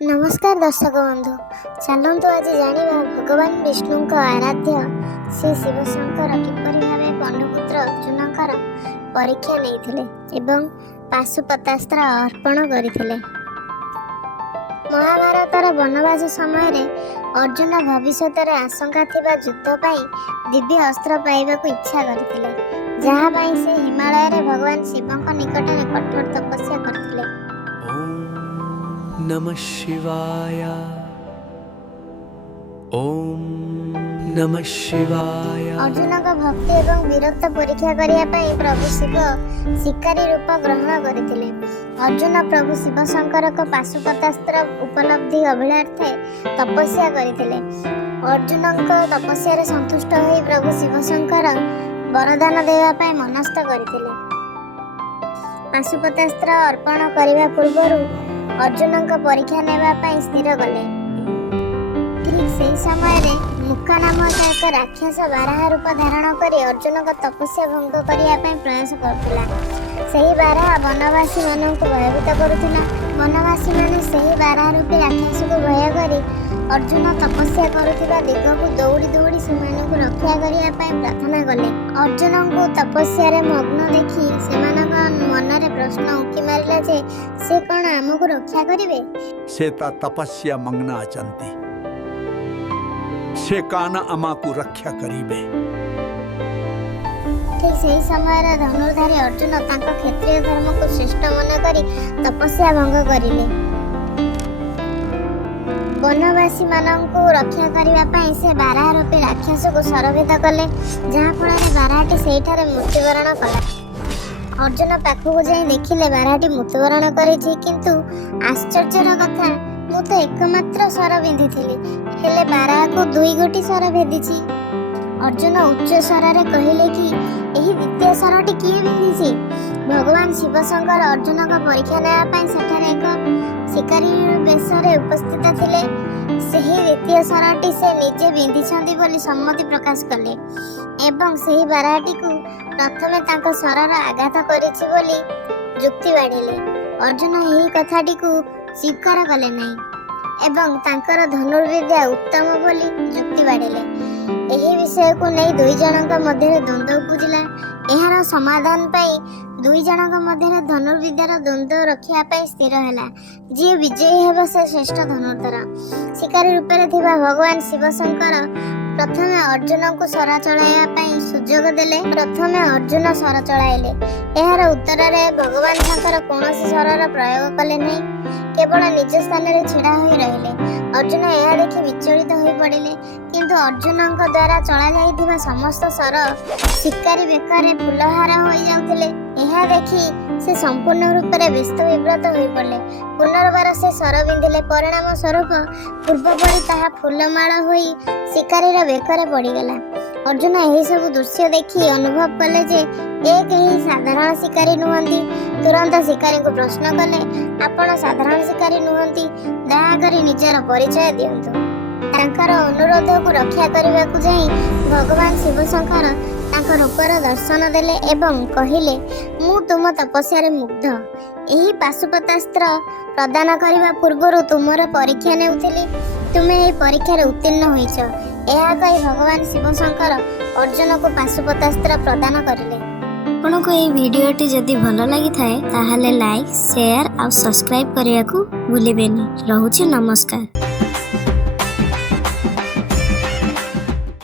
नमस्कार दर्शक बंधु, चलतु आज जानिबा भगवान विष्णु आराध्य श्री शिवशंकर किपरि भावे पंडुपुत्र अर्जुनकर परीक्षा नहीं एवं पाशुपतास्त्र अर्पण करथिले। महाभारतर वनवास समय अर्जुन भविष्य आशंका थिबा युद्ध पाई दिव्य अस्त्र पाइबाकू इच्छा करथिले, जहा पाई से हिमालय रे भगवान शिवଙ୍କ निकटरे कठोर तपस्या करथिले। नमः शिवाय। ओम नमः शिवाय। अर्जुन का भक्ति एवं वीरत्व परीक्षा करिया पई प्रभु शिव शिकारी रूप ग्रहण करथिले। अर्जुन प्रभु शिवशंकर को पाशुपतास्त्र उपलब्धि अभिलाषे तपस्या करथिले। अर्जुन को तपस्या रे संतुष्ट होई प्रभु शिवशंकर वरदान देवा पई मनस्थ करथिले। पाशुपतास्त्र अर्पण करिवा पूर्वरु अर्जुन को परीक्षा नेवा पई स्थिर कले। ठीक से समय रे मुक्का नामक एक राक्षस बारह रूप धारण करी अर्जुन को तपस्या भंग करिया पई प्रयास करथिला। सही बारह वनवासी मानक भयभीत करुथिला। वनवासी माने सही बारह रूपी राक्षस को भय करी अर्जुन तपस्या करुथिबा दिगकू दौड़ी दौड़ी सेमानकू रक्षा करिया पई प्रार्थना कले। अर्जुन को तपस्या रे मग्न देखि सेमानक मन रे प्रश्न उकी मारिला जे से कोन हमकू रक्षा करिवे। से तपस्या मग्न अचंती, से कान आमाकू रक्षा करिवे। ठीक सही समय धनुर्धारी अर्जुन तांको क्षत्रिय धर्म को श्रेष्ठ मन करी तपस्या भंग करिले। वनवासी मानंकु रक्षा करिवा पई से बारह रूपी राक्षस को सरभेद कले, जहा फल बारहटी सेठारे मृत्युवरण कला। अर्जुन पाखକୁ जाई देखिले बारहटी मृत्युवरण करिछि, किंतु आश्चर्यर कथा मु तो एकमात्र सर बिंधिथिली, हेले बारह को दुई गोटी सर भेदिछि। अर्जुन उच्च स्वरे कहले कि एही द्वितीय सरटी किए बिंधिछि। भगवान शिवशंकर अर्जुन का परीक्षा नेवा पई सेठारे एक शिकारी बेशरे उपस्थित थिले। सेही द्वितीय सरटी से निजे बिंधिछंती बोली सम्मति प्रकाश कले एवं सेही बारहटी को प्रथमे तांको सरर आघात करिछि बोली जुक्ति बाढिले। अर्जुन एही कथाटी को स्वीकार कले नहीं एवं तांकर धनुर्विद्या उत्तम बोली जुक्ति बाढिले। एही विषय को नहीं दुई जनक मध्य द्वंद्व उपजिला। एहार समाधान पाई दुई जनक मध्य धनुर्विद्यार द्वंद्व रखिया पाई स्थिर हैला। जी विजयी हेब से श्रेष्ठ धनुर्धर। शिकारी रूपे थिबा भगवान शिवशंकर प्रथमे अर्जुन को सर चलाइया पाई सुजोग देले। प्रथमे अर्जुन सर चलाइले। एहार उत्तर रे भगवान तांकर कोनोसी सरर प्रयोग कले नहीं, केवल निज स्थान रे छिड़ा होई रहिले। अर्जुन यह देखि विचलित होई पड़िले, किंतु अर्जुन द्वारा चला जाइथिबा समस्त सर शिकारी बेकारे फुलहार होई जाउथिले। यह देखि से संपूर्ण रूप से व्यस्त विव्रत होई पड़ले। पुनर्बार से सर बिंधिले। परिणाम स्वरूप पूर्व परि ताहा फूलमाळ होई शिकारी रा बेकारे पड़ीगला। अर्जुन यही सब दृश्य देखि अनुभव कले जे एक ही साधारण शिकारी नुहंती। तुरंत शिकारी को प्रश्न कले, आपण साधारण शिकारी नुहंती, दयाकरी निजर परिचय दियंतु। तांकर अनुरोध को रक्षा करबाकू जाई भगवान शिवशंकर तांकर रूपर दर्शन देले एवं कहिले, मु तुम तपस्या रे मुग्ध। एही पाशुपतास्त्र प्रदान करबा पूर्वरु तुमर परीक्षा नेउथिली, तुमे एही परीक्षा रे उत्तीर्ण होइछ। एहा कहि भगवान शिवशंकर अर्जुन को पाशुपतास्त्र प्रदान करिले। आपनको ये वीडियोटी जदि भल लगी थाए ताहले लाइक, शेयर और सब्सक्राइब करिया को भूलिबेनी। रहूछि नमस्कार।